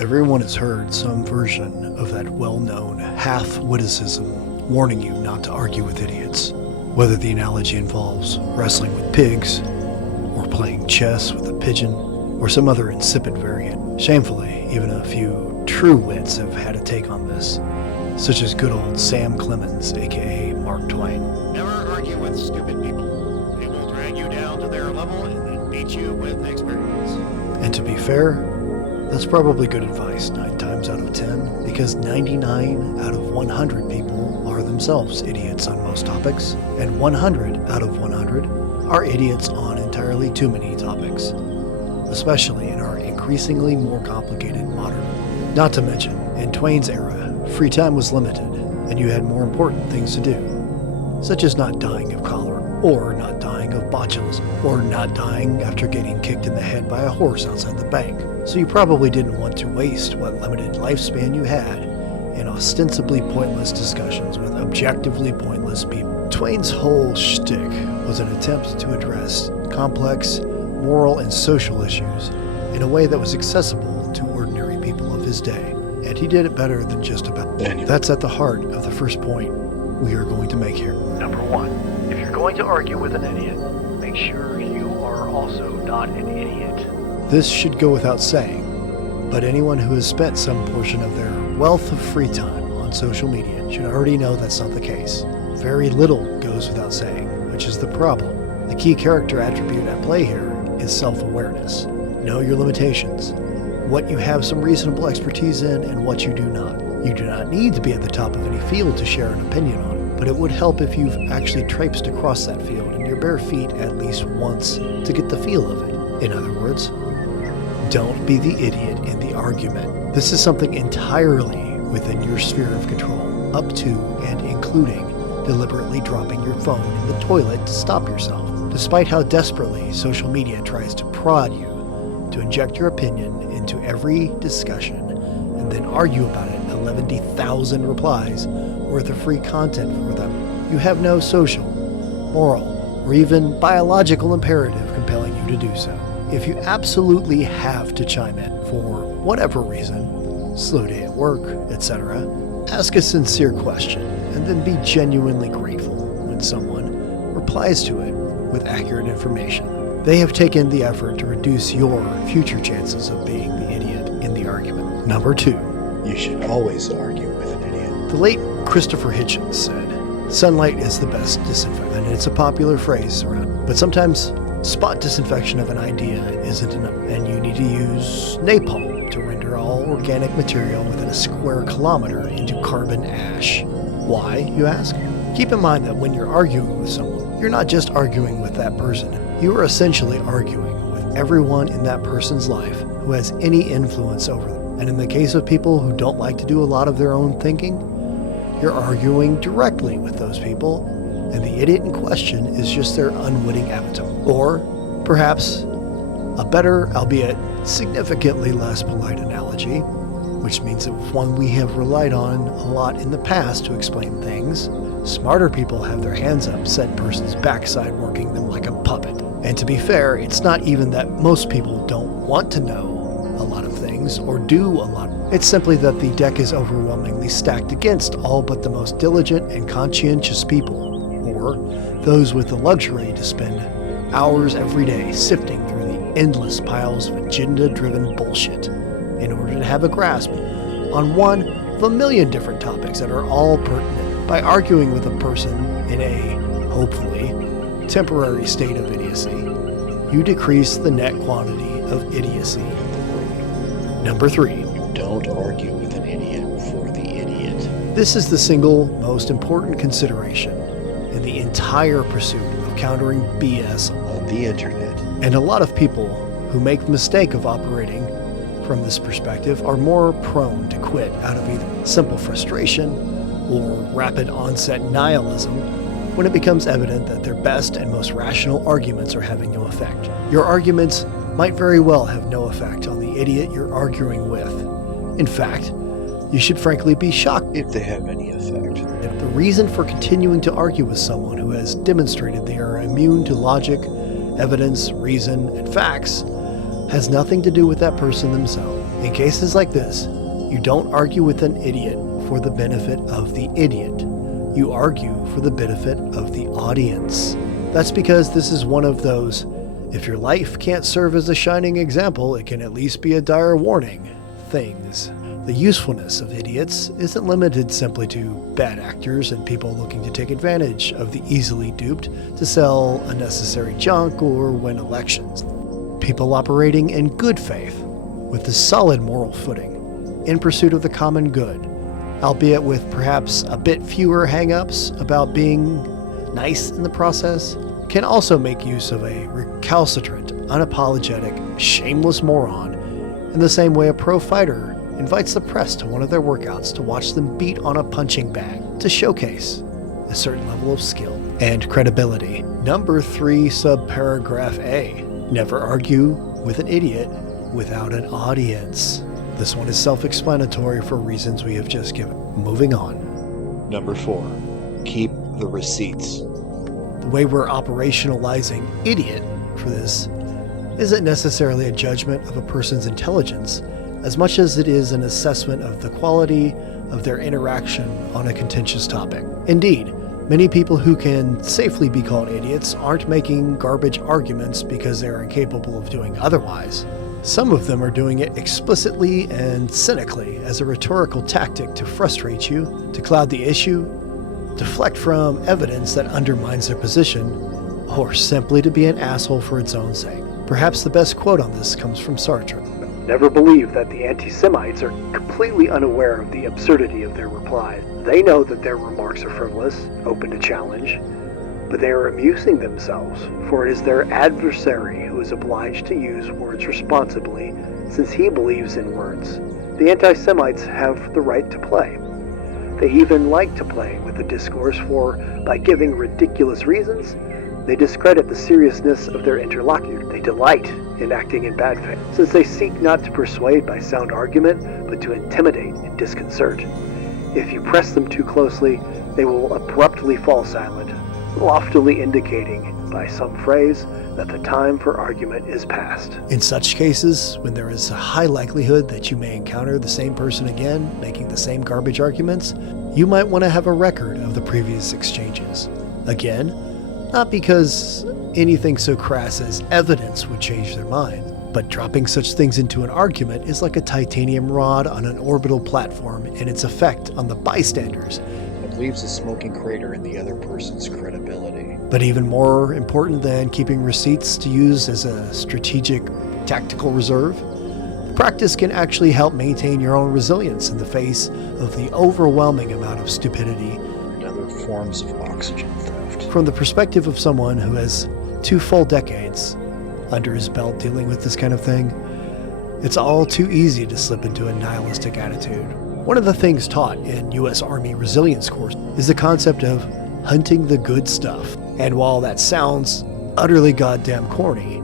Everyone has heard some version of that well-known half-witticism warning you not to argue with idiots, whether the analogy involves wrestling with pigs, or playing chess with a pigeon, or some other insipid variant. Shamefully, even a few true wits have had a take on this, such as good old Sam Clemens, aka Mark Twain. Never argue with stupid people. They will drag you down to their level and then beat you with experience. And to be fair, that's probably good advice 9 times out of 10, because 99 out of 100 people are themselves idiots on most topics, and 100 out of 100 are idiots on entirely too many topics, especially in our increasingly more complicated modern. Not to mention, in Twain's era, free time was limited, and you had more important things to do, such as not dying of cholera, or not dying of botulism, or not dying after getting kicked in the head by a horse outside the bank. So you probably didn't want to waste what limited lifespan you had in ostensibly pointless discussions with objectively pointless people. Twain's whole shtick was an attempt to address complex moral and social issues in a way that was accessible to ordinary people of his day. And he did it better than just about anyone. That's at the heart of the first point we are going to make here. Number 1, if you're going to argue with an idiot, make sure you are also not an idiot. This should go without saying, but anyone who has spent some portion of their wealth of free time on social media should already know that's not the case. Very little goes without saying, which is the problem. The key character attribute at play here is self-awareness. Know your limitations, what you have some reasonable expertise in and what you do not. You do not need to be at the top of any field to share an opinion on it, but it would help if you've actually traipsed across that field in your bare feet at least once to get the feel of it. In other words, don't be the idiot in the argument. This is something entirely within your sphere of control, up to and including deliberately dropping your phone in the toilet to stop yourself. Despite how desperately social media tries to prod you to inject your opinion into every discussion and then argue about it in 11,000 replies worth of free content for them, you have no social, moral, or even biological imperative compelling you to do so. If you absolutely have to chime in for whatever reason, slow day at work, etc., ask a sincere question and then be genuinely grateful when someone replies to it with accurate information. They have taken the effort to reduce your future chances of being the idiot in the argument. Number 2, you should always argue with an idiot. The late Christopher Hitchens said, "Sunlight is the best disinfectant," and it's a popular phrase around, but sometimes spot disinfection of an idea isn't enough, and you need to use napalm to render all organic material within a square kilometer into carbon ash. Why, you ask? Keep in mind that when you're arguing with someone, you're not just arguing with that person. You are essentially arguing with everyone in that person's life who has any influence over them. And in the case of people who don't like to do a lot of their own thinking, you're arguing directly with those people, and the idiot in question is just their unwitting avatar. Or, perhaps, a better, albeit significantly less polite analogy, which means that one we have relied on a lot in the past to explain things, smarter people have their hands up said person's backside working them like a puppet. And to be fair, it's not even that most people don't want to know a lot of things or do a lot. It's simply that the deck is overwhelmingly stacked against all but the most diligent and conscientious people, or those with the luxury to spend hours every day sifting through the endless piles of agenda-driven bullshit in order to have a grasp on one of a million different topics that are all pertinent. By arguing with a person in a, hopefully, temporary state of idiocy, you decrease the net quantity of idiocy. Number 3. Don't argue with an idiot for the idiot. This is the single most important consideration in the entire pursuit of countering BS on the internet. And a lot of people who make the mistake of operating from this perspective are more prone to quit out of either simple frustration or rapid onset nihilism when it becomes evident that their best and most rational arguments are having no effect. Your arguments might very well have no effect on the idiot you're arguing with. In fact, you should frankly be shocked if they have any effect. If the reason for continuing to argue with someone who has demonstrated they are immune to logic, evidence, reason, and facts has nothing to do with that person themselves. In cases like this, you don't argue with an idiot for the benefit of the idiot. You argue for the benefit of the audience. That's because this is one of those, if your life can't serve as a shining example, it can at least be a dire warning things. The usefulness of idiots isn't limited simply to bad actors and people looking to take advantage of the easily duped to sell unnecessary junk or win elections. People operating in good faith, with a solid moral footing, in pursuit of the common good, albeit with perhaps a bit fewer hang-ups about being nice in the process, can also make use of a recalcitrant, unapologetic, shameless moron in the same way a pro fighter invites the press to one of their workouts to watch them beat on a punching bag to showcase a certain level of skill and credibility. Number 3, subparagraph A. Never argue with an idiot without an audience. This one is self-explanatory for reasons we have just given. Moving on. Number 4. Keep the receipts. The way we're operationalizing idiot for this isn't necessarily a judgment of a person's intelligence as much as it is an assessment of the quality of their interaction on a contentious topic. Indeed, many people who can safely be called idiots aren't making garbage arguments because they're incapable of doing otherwise. Some of them are doing it explicitly and cynically as a rhetorical tactic to frustrate you, to cloud the issue, deflect from evidence that undermines their position, or simply to be an asshole for its own sake. Perhaps the best quote on this comes from Sartre. Never believe that the anti-Semites are completely unaware of the absurdity of their replies. They know that their remarks are frivolous, open to challenge, but they are amusing themselves, for it is their adversary who is obliged to use words responsibly, since he believes in words. The anti-Semites have the right to play. They even like to play with the discourse, for by giving ridiculous reasons, they discredit the seriousness of their interlocutor. They delight in acting in bad faith, since they seek not to persuade by sound argument, but to intimidate and disconcert. If you press them too closely, they will abruptly fall silent, loftily indicating by some phrase that the time for argument is past. In such cases, when there is a high likelihood that you may encounter the same person again, making the same garbage arguments, you might want to have a record of the previous exchanges. Again, not because anything so crass as evidence would change their mind, but dropping such things into an argument is like a titanium rod on an orbital platform and its effect on the bystanders. It leaves a smoking crater in the other person's credibility. But even more important than keeping receipts to use as a strategic tactical reserve, practice can actually help maintain your own resilience in the face of the overwhelming amount of stupidity And other forms of oxygen theft. from the perspective of someone who has 2 full decades under his belt dealing with this kind of thing. It's all too easy to slip into a nihilistic attitude. One of the things taught in U.S. Army resilience course is the concept of hunting the good stuff. And while that sounds utterly goddamn corny,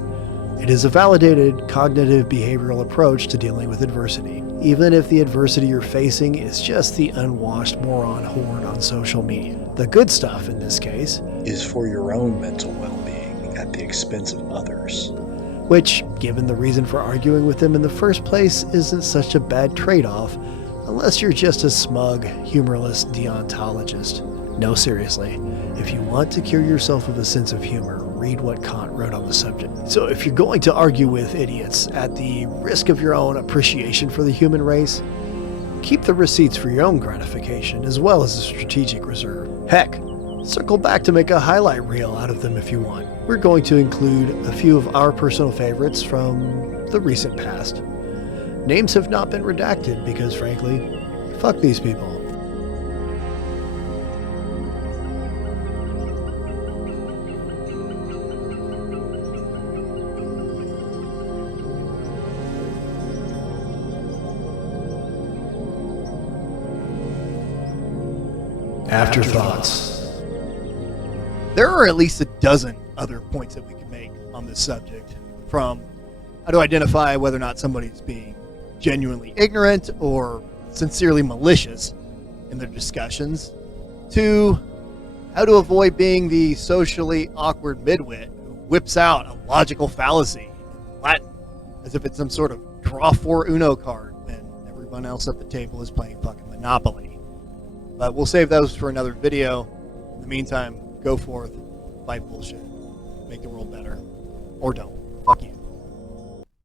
it is a validated cognitive behavioral approach to dealing with adversity, even if the adversity you're facing is just the unwashed moron horde on social media. The good stuff in this case Is for your own mental well-being at the expense of others. which, given the reason for arguing with them in the first place, isn't such a bad trade-off unless you're just a smug, humorless deontologist. No, seriously, if you want to cure yourself of a sense of humor, read what Kant wrote on the subject. So if you're going to argue with idiots at the risk of your own appreciation for the human race, keep the receipts for your own gratification as well as a strategic reserve. Heck, circle back to make a highlight reel out of them if you want. We're going to include a few of our personal favorites from the recent past. Names have not been redacted because, frankly, fuck these people. Afterthoughts. There are at least a dozen other points that we can make on this subject, from how to identify whether or not somebody's being genuinely ignorant or sincerely malicious in their discussions, to how to avoid being the socially awkward midwit who whips out a logical fallacy in Latin as if it's some sort of draw 4 Uno card when everyone else at the table is playing fucking Monopoly. But we'll save those for another video. In the meantime, go forth, fight bullshit, make the world better, or don't. Fuck you.